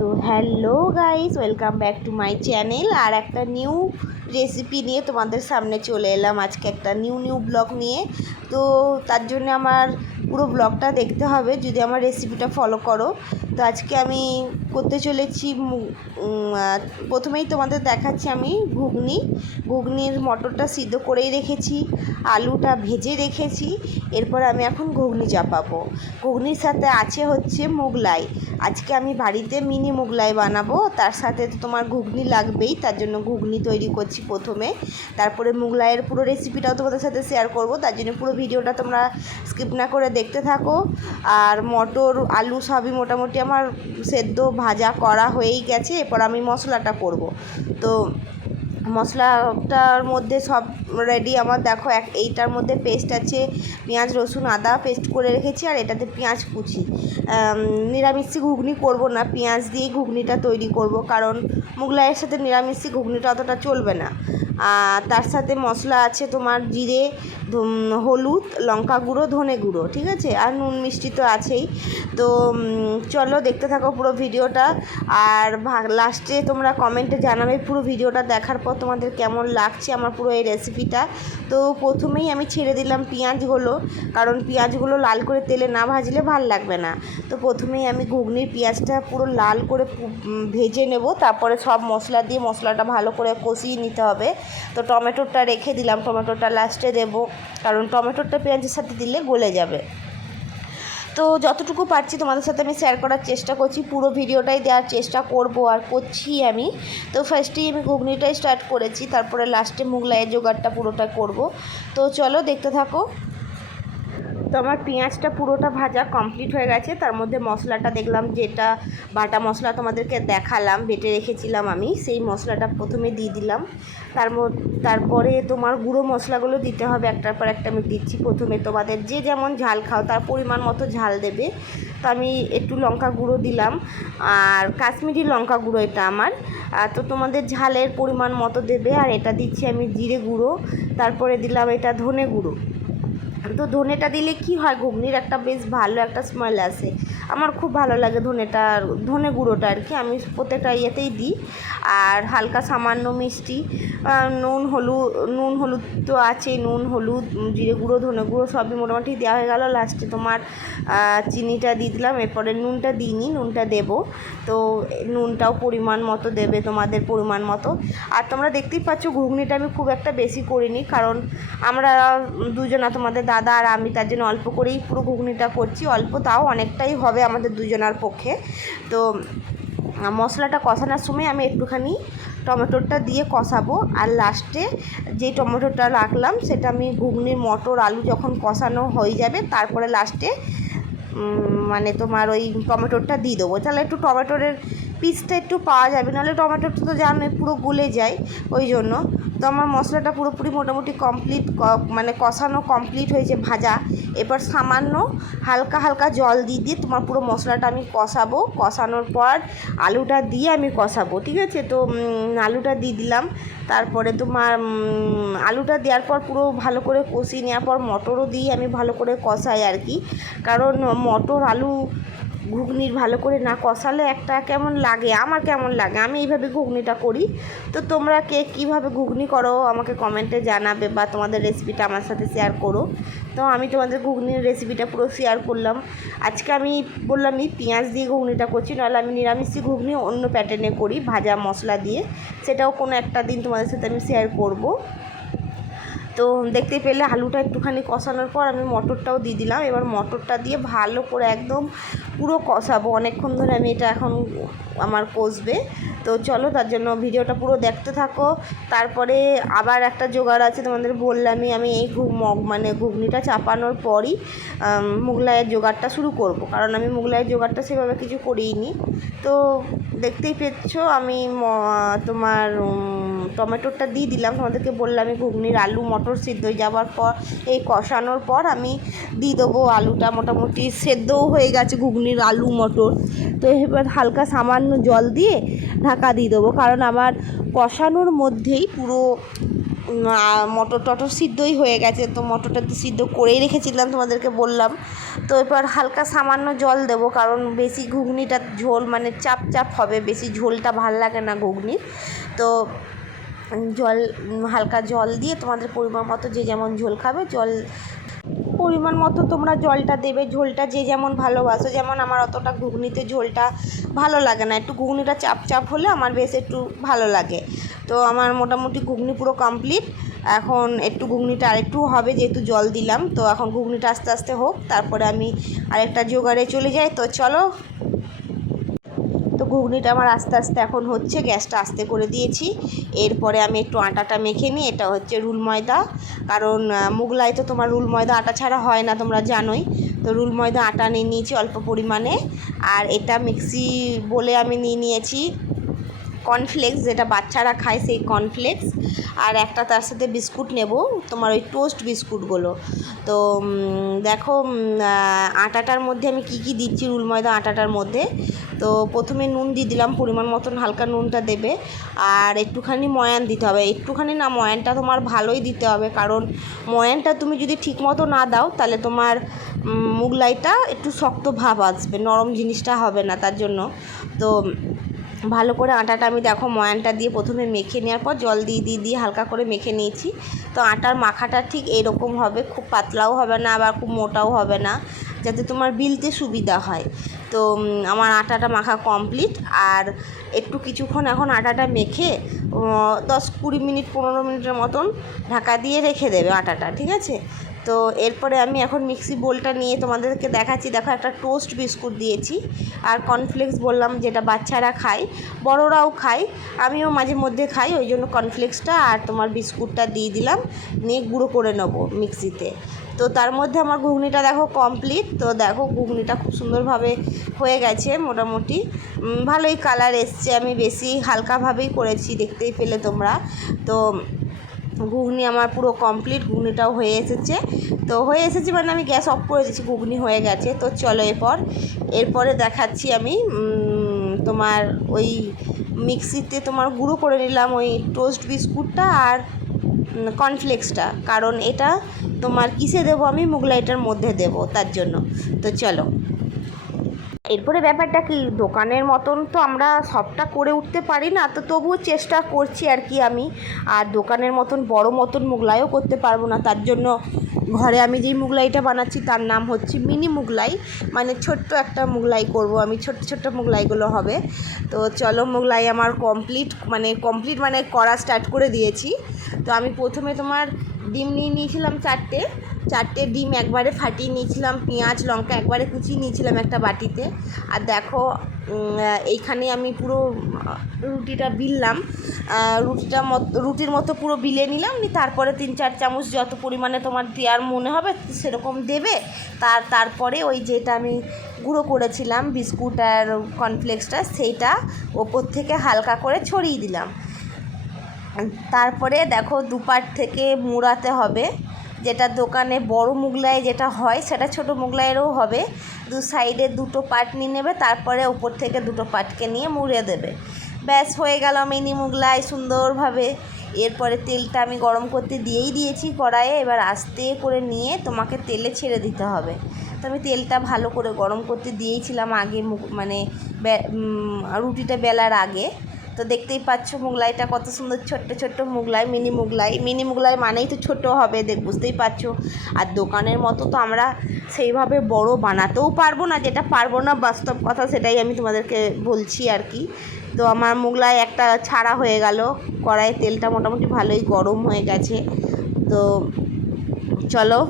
তো hello guys, welcome back to my channel. আর একটা নিউ রেসিপি নিয়ে তোমাদের সামনে চলে এলাম আজকে, একটা নিউ ব্লগ নিয়ে। তো তার জন্য আমার পুরো ব্লগটা দেখতে হবে যদি আমার রেসিপিটা ফলো করো। তো আজকে আমি করতে চলেছি প্রথমেই তোমাদের দেখাচ্ছি আমি ঘুগনির মটরটা সিদ্ধ করেই রেখেছি, আলুটা ভেজে রেখেছি। এরপর আমি এখন ঘুগনি চাপাবো। ঘুগনির সাথে আছে হচ্ছে মোগলাই। আজকে আমি বাড়িতে মিনি মোগলাই বানাবো, তার সাথে তো তোমার ঘুগনি লাগবেই, তার জন্য ঘুগনি তৈরি করছি প্রথমে। তারপরে মোগলাইয়ের পুরো রেসিপিটাও তোমাদের সাথে শেয়ার করব, তার জন্য পুরো ভিডিওটা তোমরা স্কিপ না করে দেখতে থাকো। আর মটর আলু সবই মোটামুটি আমার সেদ্ধ ভাজা করা হয়েই গেছে। এরপর আমি মশলাটা করব। তো মশলাটার মধ্যে সব রেডি আমার, দেখো এইটার মধ্যে পেস্ট আছে পেঁয়াজ রসুন আদা পেস্ট করে রেখেছি, আর এটাতে পেঁয়াজ কুচি। নিরামিষি ঘুগনি করব না, পেঁয়াজ দিয়েই ঘুগনিটা তৈরি করব, কারণ মোগলাইয়ের সাথে নিরামিষি ঘুগনিটা অতটা চলবে না। তার সাথে মশলা আছে তোমার জিরে, হলুদ, লঙ্কা গুঁড়ো, ধনে গুঁড়ো, ঠিক আছে, আর নুন মিষ্টি তো আছেই। তো চলো দেখতে থাকো পুরো ভিডিওটা। আর লাস্টে তোমরা কমেন্টে জানাবে পুরো ভিডিওটা দেখার পর তোমাদের কেমন লাগছে আমার পুরো এই রেসিপিটা। তো প্রথমেই আমি ছেড়ে দিলাম পেঁয়াজগুলো, কারণ পেঁয়াজগুলো লাল করে তেলে না ভাজলে ভাল লাগবে না। তো প্রথমেই আমি ঘুগনির পেঁয়াজটা পুরো লাল করে ভেজে নেব, তারপরে সব মশলা দিয়ে মশলাটা ভালো করে কষিয়ে নিতে হবে। তো টমেটোটা রেখে দিলাম, টমেটোটা লাস্টে দেবো, কারণ টমেটোটা পেঁয়াজের সাথে দিলে গলে যাবে। তো যতটুকু পারছি তোমাদের সাথে আমি শেয়ার করার চেষ্টা করছি, পুরো ভিডিওটাই দেওয়ার চেষ্টা করব আর করছি আমি। তো ফার্স্টেই আমি ঘুগনিটাই স্টার্ট করেছি, তারপরে লাস্টে মোগলাইয়ের জোগাড়টা পুরোটা করব। তো চলো দেখতে থাকো। তো আমার পেঁয়াজটা পুরোটা ভাজা কমপ্লিট হয়ে গেছে। তার মধ্যে মশলাটা দেখলাম, যেটা বাটা মশলা তোমাদেরকে দেখালাম বেটে রেখেছিলাম আমি, সেই মশলাটা প্রথমে দিয়ে দিলাম। তারপরে তোমার গুঁড়ো মশলাগুলো দিতে হবে, একটার পর একটা আমি দিচ্ছি। প্রথমে তোমাদের যে যেমন ঝাল খাও তার পরিমাণ মতো ঝাল দেবে। তো আমি একটু লঙ্কা গুঁড়ো দিলাম, আর কাশ্মীরি লঙ্কা গুঁড়ো এটা আমার। তো তোমাদের ঝালের পরিমাণ মতো দেবে। আর এটা দিচ্ছি আমি জিরে গুঁড়ো, তারপরে দিলাম এটা ধনে গুঁড়ো। তো ধনেটা দিলে কি হয়, ঘুগনির একটা বেশ ভালো একটা স্মেল আসে, আমার খুব ভালো লাগে ধনে গুঁড়োটা আর কি, আমি প্রত্যেকটা ইয়েতেই দিই। আর হালকা সামান্য মিষ্টি, নুন হলুদ তো আছেই, নুন হলুদ জিরে গুঁড়ো ধনে গুঁড়ো সবই মোটামুটি দেওয়া হয়ে গেল। লাস্টে তোমার চিনিটা দিয়ে দিলাম, এরপরে নুনটা দিইনি, নুনটা দেবো। তো নুনটাও পরিমাণ মতো দেবে, তোমাদের পরিমাণ মতো। আর তোমরা দেখতেই পাচ্ছ ঘুগনিটা আমি খুব একটা বেশি করিনি, কারণ আমরা দুজনা, তোমাদের দাদা আর আমি, তার জন্য অল্প করেই পুরো ঘুগনিটা করছি। অল্প তাও অনেকটাই হবে আমাদের দুজনার পক্ষে। তো মশলাটা কষানোর সময় আমি একটুখানি টমেটোটা দিয়ে কষাবো, আর লাস্টে যে টমেটোটা রাখলাম সেটা আমি ঘুগনির মটর আলু যখন কষানো হয়ে যাবে তারপরে লাস্টে মানে তোমার ওই টমেটোটা দিয়ে দেবো, তাহলে একটু টমেটোরের পিসটা একটু পাওয়া যাবে, নাহলে টমেটোটা তো জানোই পুরো গলে যায় ওই জন্য। তো আমার মশলাটা পুরোপুরি মোটামুটি কমপ্লিট, মানে কষানো কমপ্লিট হয়েছে ভাজা। এবার সামান্য হালকা জল দিয়ে তোমার পুরো মশলাটা আমি কষাবো। কষানোর পর আলুটা দিয়ে আমি কষাবো, ঠিক আছে। তো আলুটা দিয়ে দিলাম, তারপরে তোমার আলুটা দেওয়ার পর পুরো ভালো করে কষিয়ে নেওয়ার পর মটরও দিয়ে আমি ভালো করে কষাই আর কি, কারণ মটর আলু ঘুগনির ভালো করে না কষালে একটা কেমন লাগে, আমার কেমন লাগে, আমি এইভাবে ঘুগনিটা করি। তো তোমরা কে কীভাবে ঘুগনি করো আমাকে কমেন্টে জানাবে, বা তোমাদের রেসিপিটা আমার সাথে শেয়ার করো। তো আমি তোমাদের ঘুগনির রেসিপিটা পুরো শেয়ার করলাম। আজকে আমি বললামই পেঁয়াজ দিয়ে ঘুগনিটা করছি, নাহলে আমি নিরামিষি ঘুগনি অন্য প্যাটার্নে করি ভাজা মশলা দিয়ে, সেটাও কোনো একটা দিন তোমাদের সাথে আমি শেয়ার করব। তো দেখতে পেলে আলুটা একটুখানি কষানোর পর আমি মটরটাও দিয়ে দিলাম। এবার মটরটা দিয়ে ভালো করে একদম পুরো কষাবো, অনেকক্ষণ ধরে আমি এটা এখন আমার কষবে। তো চলো তার জন্য ভিডিওটা পুরো দেখতে থাকো। তারপরে আবার একটা জোগাড় আছে, তোমাদের বললামই আমি এই মানে ঘুগনিটা চাপানোর পরই মোগলাইয়ের জোগাড়টা শুরু করব, কারণ আমি মোগলাইয়ের জোগাড়টা সেভাবে কিছু করিনি। তো দেখতেই পেয়েছ আমি তোমার টমেটোটা দিয়ে দিলাম, তোমাদেরকে বললাম আমি ঘুগনির আলু মটর সিদ্ধ হয়ে যাওয়ার পর এই কষানোর পর আমি দিয়ে দেবো আলুটা, মোটামুটি সেদ্ধও হয়ে গেছে ঘুগনির আলু মটর। তো এবার হালকা সামান্য জল দিয়ে ঢাকা দিয়ে দেবো, কারণ আমার কষানোর মধ্যেই পুরো মটর সিদ্ধই হয়ে গেছে। তো মটরটা তো সিদ্ধ করেই রেখেছিলাম তোমাদেরকে বললাম। তো এবার হালকা সামান্য জল দেবো, কারণ বেশি ঘুগনিটা ঝোল মানে চাপ চাপ হবে, বেশি ঝোলটা ভাল লাগে না ঘুগনির। তো জল হালকা জল দিয়ে তোমাদের পরিমাণ মতো যে যেমন ঝোল খাবে জল পরিমাণ মতো তোমরা জলটা দেবে। ঝোলটা যে যেমন ভালোবাসো, যেমন আমার অতটা ঘুগনিতে ঝোলটা ভালো লাগে না, একটু ঘুগনিটা চাপ চাপ হলে আমার বেশ একটু ভালো লাগে। তো আমার মোটামুটি ঘুগনি পুরো কমপ্লিট। এখন একটু ঘুগনিটা আরেকটু হবে, যেহেতু জল দিলাম। তো এখন ঘুগনিটা আস্তে আস্তে হোক, তারপরে আমি আরেকটা জোগাড়ে চলে যাই। তো চলো, তো ঘুগনিটা আমার আস্তে আস্তে এখন হচ্ছে, গ্যাসটা আস্তে করে দিয়েছি। এরপরে আমি একটু আটাটা মেখে নিই। এটা হচ্ছে রুল ময়দা, কারণ মুগলাই তো তোমার রুল ময়দা আটা ছাড়া হয় না, তোমরা জানোই। তো রুল ময়দা আটা নিয়ে নিয়েছি অল্প পরিমাণে। আর এটা মিক্সি বলে আমি নিয়ে নিয়েছি কর্নফ্লেক্স, যেটা বাচ্চারা খায় সেই কর্নফ্লেক্স। আর একটা তার সাথে বিস্কুট নেব, তোমার ওই টোস্ট বিস্কুটগুলো। তো দেখো আটাটার মধ্যে আমি কি কি দিচ্ছি রুল ময়দা আটাটার মধ্যে। তো প্রথমে নুন দিয়ে দিলাম, পরিমাণ মতন হালকা নুনটা দেবে। আর একটুখানি ময়ান দিতে হবে, একটুখানি না, ময়ানটা তোমার ভালোই দিতে হবে, কারণ ময়ানটা তুমি যদি ঠিক মতো না দাও তাহলে তোমার মুগলাইটা একটু শক্ত ভাব আসবে, নরম জিনিসটা হবে না, তার জন্য। তো ভালো করে আটাটা আমি দেখো ময়ানটা দিয়ে প্রথমে মেখে নেওয়ার পর জল দিয়ে হালকা করে মেখে নিয়েছি। তো আটার মাখাটা ঠিক এইরকম হবে, খুব পাতলাও হবে না আবার খুব মোটাও হবে না, যাতে তোমার বিলতে সুবিধা হয়। তো আমার আটাটা মাখা কমপ্লিট। আর একটু কিছুক্ষণ এখন আটাটা মেখে 10-20 মিনিট 15 মিনিটের মতন ঢাকা দিয়ে রেখে দেবে আটাটা, ঠিক আছে। তো এরপরে আমি এখন মিক্সি বোলটা নিয়ে তোমাদেরকে দেখাচ্ছি। দেখো একটা টোস্ট বিস্কুট দিয়েছি, আর কর্নফ্লেক্স বললাম যেটা বাচ্চারা খায়, বড়রাও খায়, আমিও মাঝে মধ্যে খাই, ওই জন্য কর্নফ্লেক্সটা আর তোমার বিস্কুটটা দিয়ে দিলাম, নিয়ে গুঁড়ো করে নেবো মিক্সিতে। তো তার মধ্যে আমার ঘুগনিটা দেখো কমপ্লিট। তো দেখো ঘুগনিটা খুব সুন্দরভাবে হয়ে গেছে, মোটামুটি ভালোই কালার এসছে। আমি বেশি হালকাভাবেই করেছি, দেখতেই পেলে তোমরা। তো ঘুগনি আমার পুরো কমপ্লিট, ঘুগনিটাও হয়ে এসেছে। তো হয়ে এসেছে মানে আমি গ্যাস অফ করে দিচ্ছি, ঘুগনি হয়ে গেছে। তো চলো এরপরে দেখাচ্ছি আমি তোমার ওই মিক্সিতে তোমার গুঁড়ো করে নিলাম ওই টোস্ট বিস্কুটটা আর কর্নফ্লেক্সটা, কারণ এটা তোমার কিসে দেবো আমি মুগলাইটার মধ্যে দেবো, তার জন্য। তো চলো, এরপরে ব্যাপারটা কি, দোকানের মতন তো আমরা সবটা করে উঠতে পারি না, তো তবুও চেষ্টা করছি আর কি আমি। আর দোকানের মতন বড় মতন মুগলাইও করতে পারবো না, তার জন্য ঘরে আমি যেই মুগলাইটা বানাচ্ছি তার নাম হচ্ছে মিনি মুগলাই, মানে ছোট্ট একটা মুগলাই করব আমি, ছোট্ট ছোট্ট মুগলাইগুলো হবে। তো চলো, মুগলাই আমার কমপ্লিট মানে করা স্টার্ট করে দিয়েছি। তো আমি প্রথমে তোমার ডিম নিয়ে নিয়েছিলাম চারটে ডিম একবারে ফাটিয়ে নিয়েছিলাম, পেঁয়াজ লঙ্কা একবারে কুচিয়ে নিয়েছিলাম একটা বাটিতে। আর দেখো এইখানে আমি পুরো রুটিটা বিললাম, রুটির মতো পুরো বিলে নিলাম, তারপরে 3-4 চামচ যত পরিমাণে তোমার দেওয়ার মনে হবে সেরকম দেবে। তারপরে ওই যেটা আমি গুঁড়ো করেছিলাম বিস্কুট আর কর্নফ্লেক্সটা, সেইটা ওপর থেকে হালকা করে ছড়িয়ে দিলাম। তারপরে দেখো দুপাট থেকে মুড়াতে হবে, যেটা দোকানে বড় মুগলাই যেটা হয় সেটা ছোট মুগলাইয়েরও হবে। দু সাইডে 2টো পাট নিয়ে নেবে, তারপরে উপর থেকে 2টো পাটকে নিয়ে মুড়ে দেবে। ব্যাস হয়ে গেল মিনি মুগলাই সুন্দরভাবে। এরপরে তেলটা আমি গরম করতে দিয়েছি কড়াইয়ে, এবার আস্তে করে নিয়ে তোমাকে তেলে ছেড়ে দিতে হবে। তো আমি তেলটা ভালো করে গরম করতে দিয়েছিলাম আগে, মানে রুটিটা বেলার আগে। তো দেখতেই পাচ্ছ মুগলাইটা কত সুন্দর, ছোট্ট ছোট্ট মুগলাই, মিনি মুগলাই মানেই তো ছোট হবে, বুঝতেই পারছো। আর দোকানের মতো তো আমরা সেইভাবে বড় বানাতেও পারবো না, যেটা পারবো না বাস্তব কথা, সেটাই আমি তোমাদেরকে বলছি আর কি। তো আমার মুগলাই একটা ছাড়া হয়ে গেল, কড়াইয়ে তেলটা মোটামুটি ভালোই গরম হয়ে গেছে। তো চলো,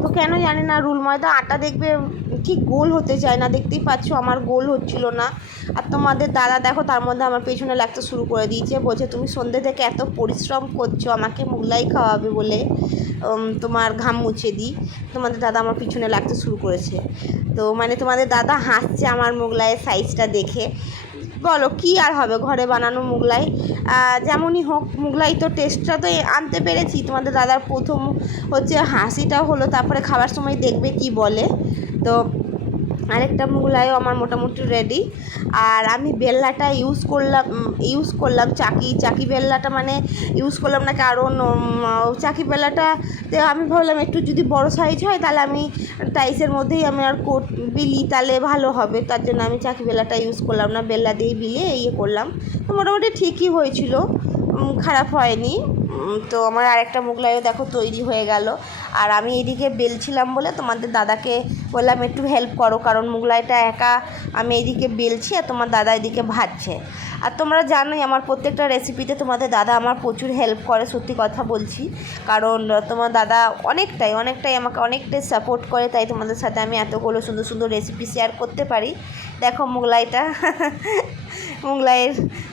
তো কেন জানি না রুল ময়দা আটা দেখবে ঠিক গোল হতে চায় না, দেখতেই পাচ্ছ আমার গোল হচ্ছিল না। আর তোমাদের দাদা দেখো তার মধ্যে আমার পেছনে লাগতে শুরু করে দিয়েছে, বলছে তুমি সন্ধ্যে থেকে এত পরিশ্রম করছো আমাকে মুগলাই খাওয়াবে বলে, তোমার ঘাম মুছে দিই। তোমাদের দাদা আমার পিছনে লাগতে শুরু করেছে। তো মানে তোমাদের দাদা হাসছে আমার মুগলাইয়ের সাইজটা দেখে। বলো কী আর হবে, ঘরে বানানো মুগলাই যেমনই হোক, মুগলাই তো টেস্টটা তো আনতে পেরেছি। তোমাদের দাদার প্রথম হচ্ছে হাসিটাও হলো, তারপরে খাবার সময় দেখবে কি বলে। তো আরেকটা মোগলাইও আমার মোটামুটি রেডি। আর আমি বেল্লাটা ইউজ করলাম চাকি বেল্লাটা মানে ইউজ করলাম না, কারণ চাকি বেল্লাটাতে আমি ভাবলাম একটু যদি বড় সাইজ হয় তাহলে আমি টাইসের মধ্যেই আমি আর বিলি তাহলে ভালো হবে, তার জন্য আমি চাকি বেল্লাটা ইউজ করলাম না, বেল্লা দিয়েই বিলিয়ে করলাম। তো মোটামুটি ঠিকই হয়েছিল, খারাপ হয়নি। তো আমার আরেকটা মোগলাইও দেখো তৈরি হয়ে গেল। আর আমি এদিকে বেলছিলাম বলে তোমাদের দাদাকে বললাম একটু হেল্প করো, কারণ মোগলাইটা একা আমি এইদিকে বেলছি আর তোমার দাদা এদিকে ভাজছে। আর তোমরা জানোই আমার প্রত্যেকটা রেসিপিতে তোমাদের দাদা আমার প্রচুর হেল্প করে, সত্যি কথা বলছি, কারণ তোমার দাদা অনেকটাই আমাকে অনেকটাই সাপোর্ট করে, তাই তোমাদের সাথে আমি এতগুলো সুন্দর সুন্দর রেসিপি শেয়ার করতে পারি। দেখো মোগলাইটা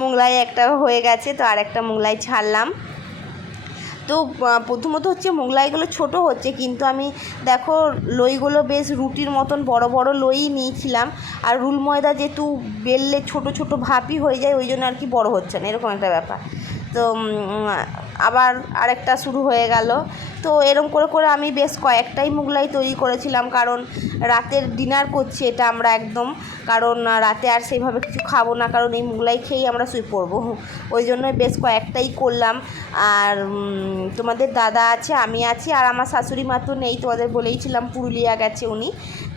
মোগলাই একটা হয়ে গেছে, তো আর একটা মোগলাই ছাড়লাম। তো প্রথমত হচ্ছে মোগলাইগুলো ছোট হচ্ছে, কিন্তু আমি দেখো লইগুলো বেশ রুটির মতন বড় বড় লইই নিয়েছিলাম। আর রুল ময়দা যেহেতু বেললে ছোট ছোট ভাপই হয়ে যায়, ওই জন্য আর কি বড় হচ্ছে না, এরকম একটা ব্যাপার। তো আবার আরেকটা শুরু হয়ে গেল। তো এরকম করে করে আমি বেশ কয়েকটাই মোগলাই তৈরি করেছিলাম, কারণ রাতের ডিনার করছি এটা আমরা একদম, কারণ রাতে আর সেইভাবে কিছু খাবো না, কারণ এই মোগলাই খেয়েই আমরা শুয়ে পড়বো, ওই জন্যই বেশ কয়েকটাই করলাম। আর তোমাদের দাদা আছে, আমি আছি, আর আমার শাশুড়ি মা তো নেই, তোমাদের বলেইছিলাম পুরুলিয়া গেছে উনি।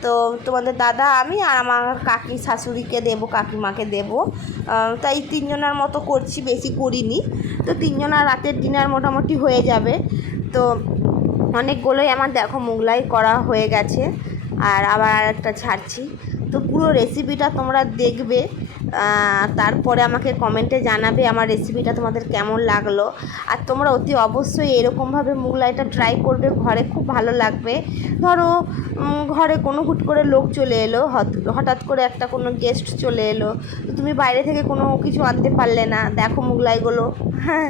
তো তোমাদের দাদা, আমি আর আমার শাশুড়িকে দেবো, কাকিমাকে দেবো, তাই তিনজনের মতো করছি, বেশি করিনি। তো তিনজনের রাতের ডিনার মোটামুটি হয়ে যাবে। তো অনেকগুলোই আমার দেখো মোগলাই করা হয়ে গেছে, আর আবার আরেকটা ছাড়ছি। তো পুরো রেসিপিটা তোমরা দেখবে, তারপরে আমাকে কমেন্টে জানাবে আমার রেসিপিটা তোমাদের কেমন লাগলো। আর তোমরা অতি অবশ্যই এরকমভাবে মোগলাইটা ট্রাই করবে, ঘরে খুব ভালো লাগবে। ধরো ঘরে কোনো হুট করে লোক চলে এলো, হঠাৎ করে একটা কোনো গেস্ট চলে এলো, তো তুমি বাইরে থেকে কোনো কিছু আনতে পারলে না, দেখো মোগলাইগুলো, হ্যাঁ,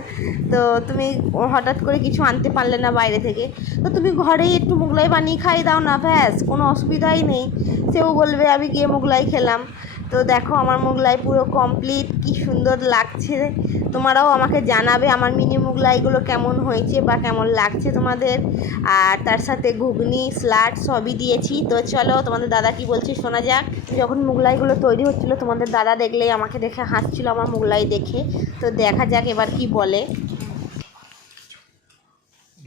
তো তুমি হঠাৎ করে কিছু আনতে পারলে না বাইরে থেকে, তো তুমি ঘরেই একটু মোগলাই বানিয়ে খাই দাও না, ব্যাস, কোনো অসুবিধাই নেই। সেও বলবে আমি গিয়ে মোগলাই খেলাম। তো দেখো আমার মোগলাই পুরো কমপ্লিট, কি সুন্দর লাগছে। তোমরাও আমাকে জানাবে আমার মিনি মোগলাইগুলো কেমন হয়েছে বা কেমন লাগছে তোমাদের। আর তার সাথে ঘুগনি স্যালাড সবই দিয়েছি। তো চলো তোমাদের দাদা কি বলছে শোনা যাক। যখন মোগলাইগুলো তৈরি হচ্ছিলো তোমাদের দাদা দেখলেই আমাকে দেখে হাসছিল আমার মোগলাই দেখে। তো দেখা যাক এবার কি বলে।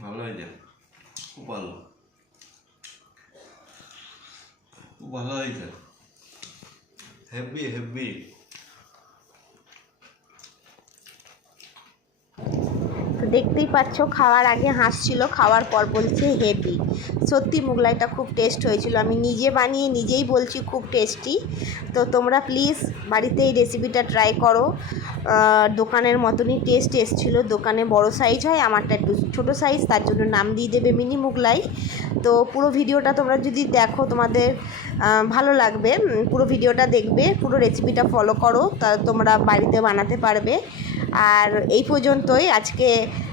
ভালো হয়েছে, খুব ভালো, খুব ভালো হয়েছে, হেভি হেভি। তো দেখতেই পাচ্ছ খাওয়ার আগে হাসছিল, খাওয়ার পর বলছে হেভি। সত্যি মোগলাইটা খুব টেস্ট হয়েছিল, আমি নিজে বানিয়ে নিজেই বলছি খুব টেস্টি। তো তোমরা প্লিজ বাড়িতে এই রেসিপিটা ট্রাই করো। দোকানের মতনই টেস্ট এসেছিলো, দোকানে বড় সাইজ হয়, আমারটা একটু ছোটো সাইজ, তার জন্য নাম দিয়ে দেবে মিনি মোগলাই। তো পুরো ভিডিওটা তোমরা যদি দেখো তোমাদের ভালো লাগবে, পুরো ভিডিওটা দেখবে, পুরো রেসিপিটা ফলো করো, তা তোমরা বাড়িতে বানাতে পারবে। আর এই পর্যন্তই আজকে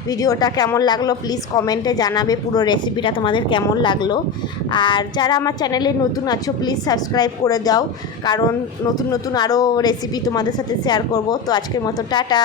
ভিডিওটা কেমন লাগলো প্লিজ কমেন্টে জানাবে, পুরো রেসিপিটা তোমাদের কেমন লাগলো। আর যারা আমার চ্যানেলে নতুন আছো প্লিজ সাবস্ক্রাইব করে দাও, কারণ নতুন নতুন আরও রেসিপি তোমাদের সাথে শেয়ার করব। তো আজকের মতো টাটা।